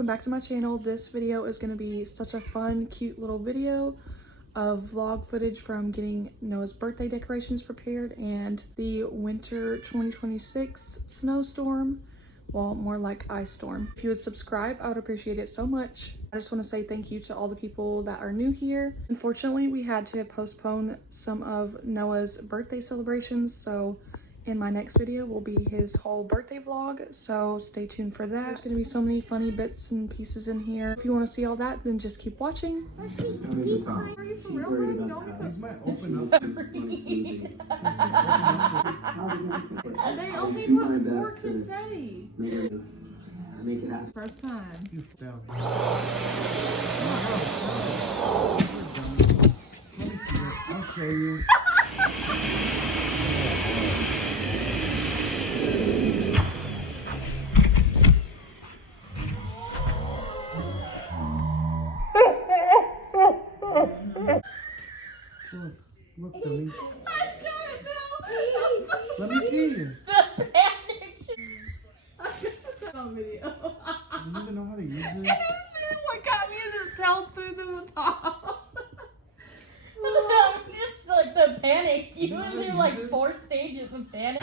welcome back to my channel. This video is going to be such a fun, cute little video of vlog footage from getting Noah's birthday decorations prepared and the winter 2026 snowstorm. Well, more like ice storm. If you would subscribe, I would appreciate it so much. I just want to say thank you to all the people that are new here. Unfortunately, we had to postpone some of Noah's birthday celebrations, so in my next video will be his whole birthday vlog, so stay tuned for that. There's gonna be so many funny bits and pieces in here. If you want to see all that, then just keep watching. It's gonna be tough. Are you for She's real? worried Don't about be that. These might open up. They only Do my put best 4 to confetti. make it happen. First time. You down. Let me see it. I'll show you. Look, Billy. Let me see you. The panic. I got that on video. Do you even know how to use this? What got me is it held through the top. Just like the panic. You went through like 4 stages of panic.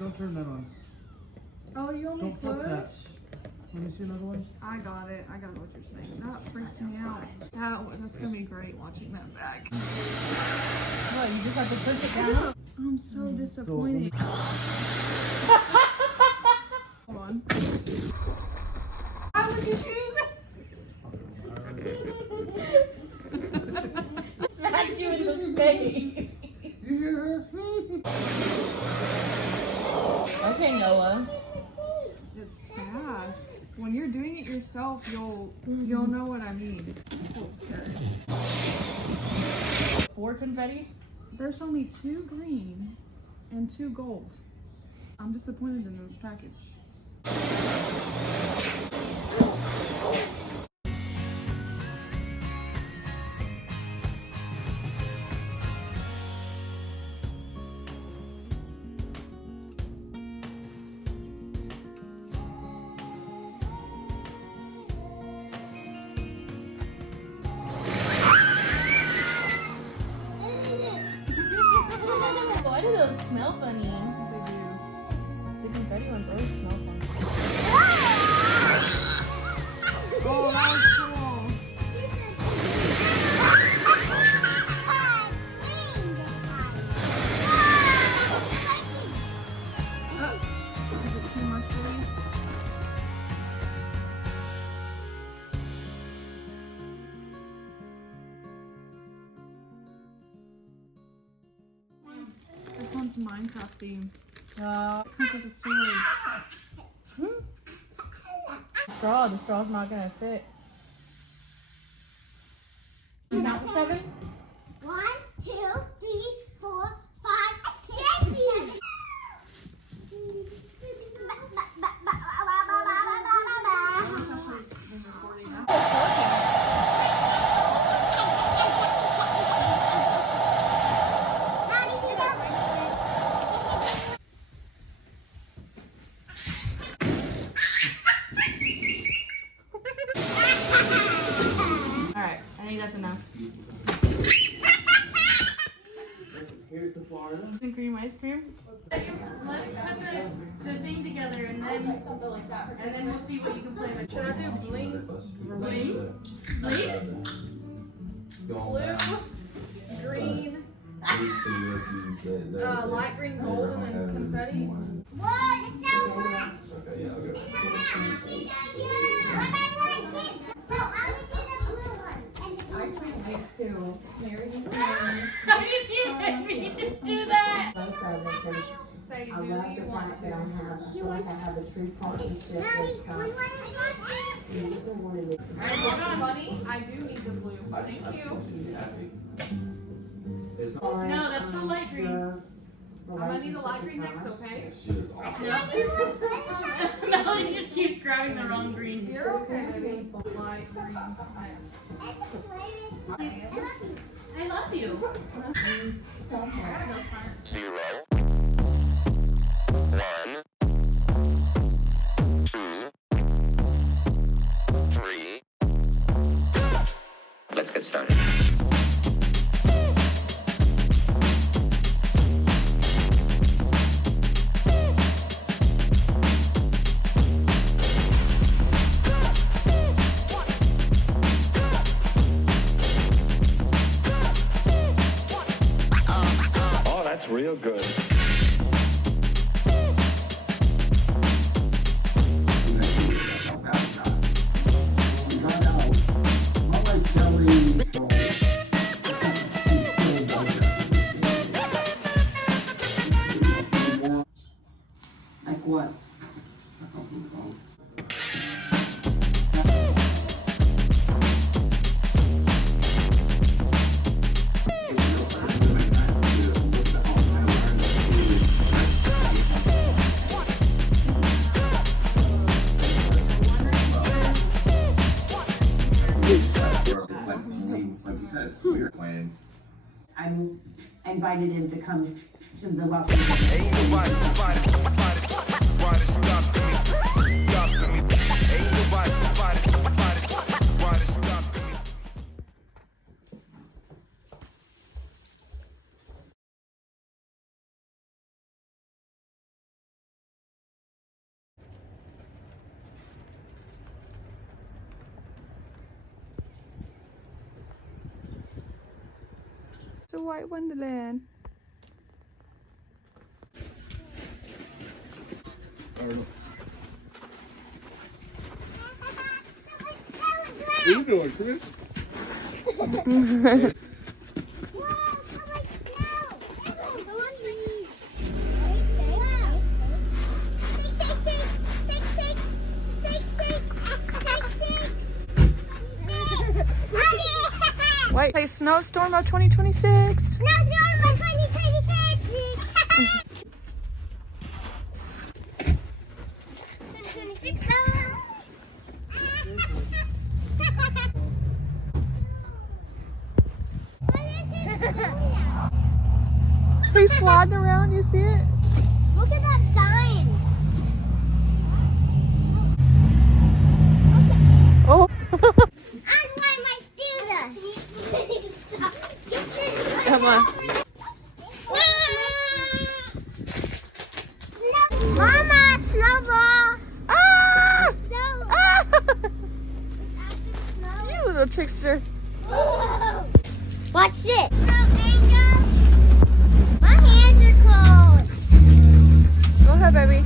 Don't turn that on. Oh, you want me Don't flip to that. Let me see another one. I got it. I got what you're saying. That freaks me out. That's gonna be great watching that back. What, you just have to push it down? I'm so disappointed. Hold on. I look at you. Smacked you in the face. You hear her? Okay, Noah. It's fast. When you're doing it yourself, you'll know what I mean. I'm so scared. 4 confettis? There's only 2 green and 2 gold. I'm disappointed in this package. Why do those smell funny? They do. The confetti ones always smell funny. Oh, that was cool. Is it too much for you? This one's Minecraft themed. Princess of Swords. The straw's not gonna fit. You count to 7? 1, 2, 3, 4, 5, 6, 7. Alright, I think that's enough. Here's the Florida. And cream ice cream. Let's put the thing together and then we'll see what you can play with. Should I do bling? Bling? Bling? Blue? Green? Light green, gold, and then confetti? What? It's so much. Okay, yeah, I'll go. How did you make me just do that? Say, do I love you the want fact that I feel like I have a true partnership with Mommy, either one of this. Hold on, buddy. I do need the blue. I Thank just you. want you to be happy. It's not. No, that's the light green. I'm gonna need the light green next, okay? It's just awful. No. Melanie just keeps grabbing the wrong green. You're okay, baby. Light green next. I love you. Stop her. 0, 1, 2, 3. Let's get started. Oh, that's real good. Like what? Like you said, we're playing. I'm invited in to come to the welcome. Ain't nobody stopping me. Ain't nobody stopping me. It's a white wonderland. What are you doing, Chris? Wait, a snowstorm of 2026. He's sliding around, you see it? Look at that sign. Oh. I'm my student. Come on. Mama, snowball. Ah! No. Ah! Snow. You little trickster. Watch this. My hands are cold. Go ahead, baby.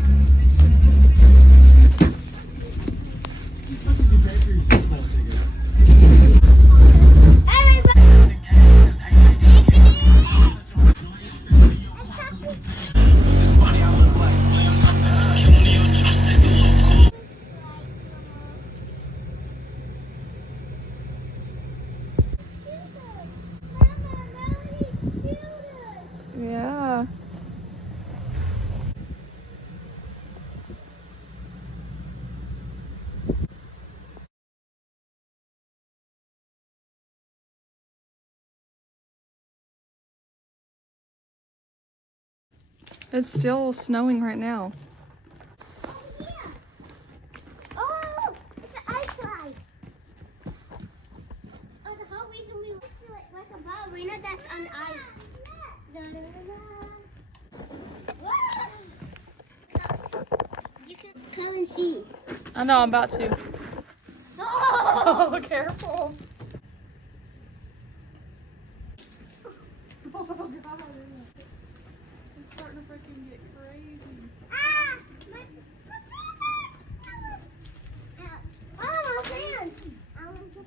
Yeah. It's still snowing right now. Oh, it's an ice slide. Oh, the whole reason we went to it like a ballerina that's on ice. You can come and see. I know, I'm about to. Oh, Careful. Oh god. It's starting to freaking get crazy. ah, oh, my pants.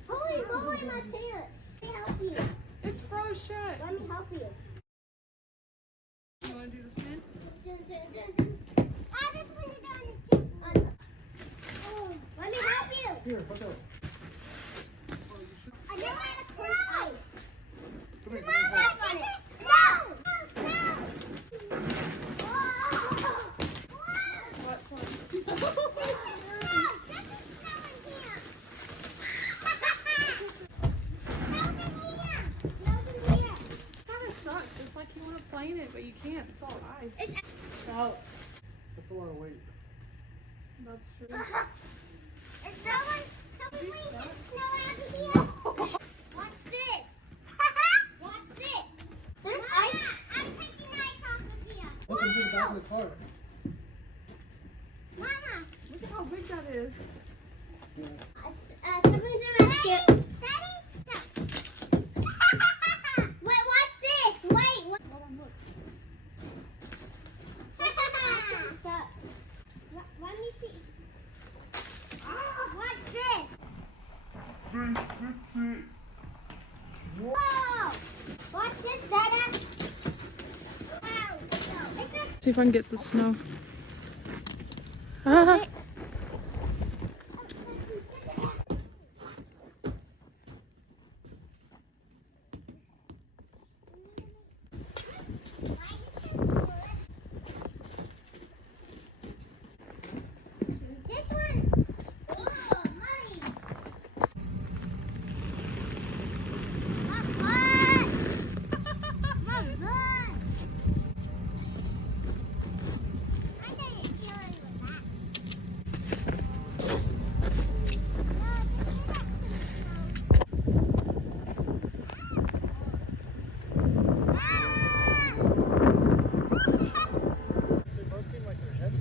Holy moly, my pants. Let me help you. It's froze shut. Let me help you. You want to do the spin? Dun, dun, dun, dun. Ah, this one is on the tip. Oh, let me help you. Here, fuck up. I know how to push ice. Come here. Mom, Come I did this. No! No! Whoa! What? lot of weight. That's true. Is someone, can we please get snow out of here? Watch this. Watch this. There's ice. I'm taking ice off of here. Welcome to the back of the car. Mama. Look at how big that is. Someone's in my ship. Daddy, stop. Wait, watch this. Wait. Hold on, look. Stop. Let me see. Watch this. Whoa. Watch this, Dada. Wow. See if I can get the snow. Ah. This one. Oh, money. My butt. My butt. I didn't kill it with that. They both seem like they're heavy.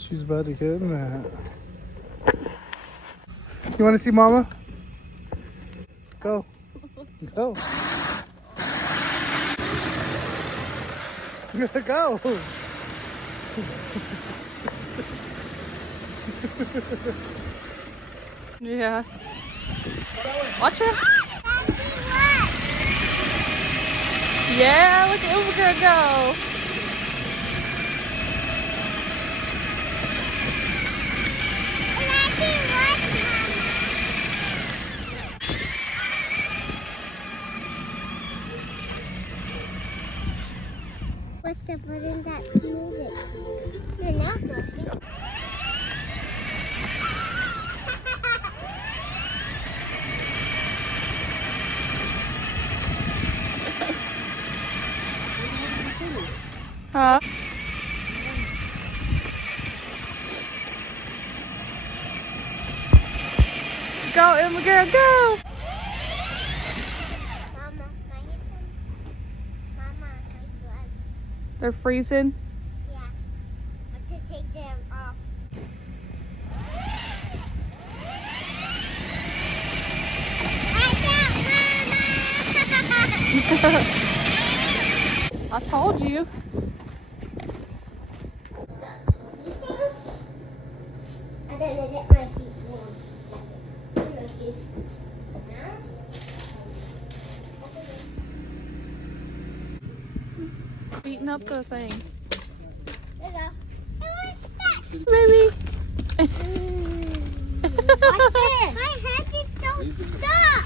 She's about to get mad. You want to see Mama? Go. Go. Go. Yeah. Watch her. Yeah, look at Umagirl go. What's the button that's moving? You're not working. Huh? Go, Umagirl, go! Mama, my head's Mama, my gloves. They're freezing. Yeah. I have to take them off. I told you. I'm gonna get my feet warm. My shoes. Beating up the thing. There you go. It was stuck. Baby. Watch this. My head is so stuck.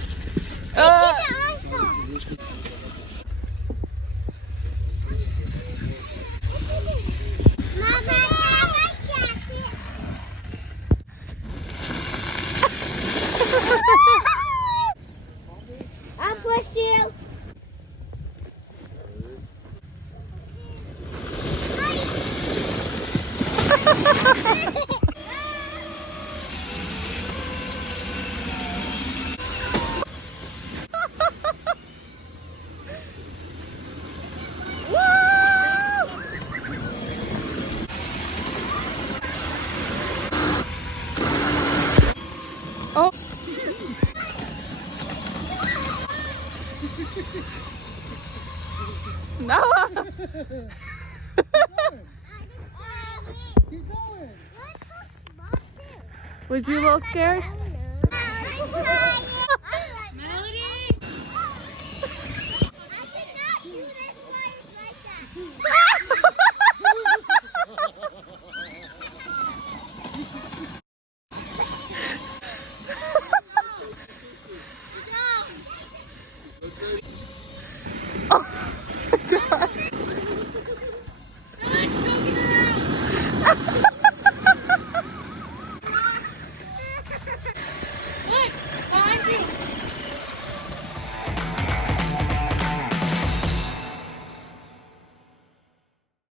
I did it also. Mama, I got it. I'll push you. Keep going. Was you a little scared?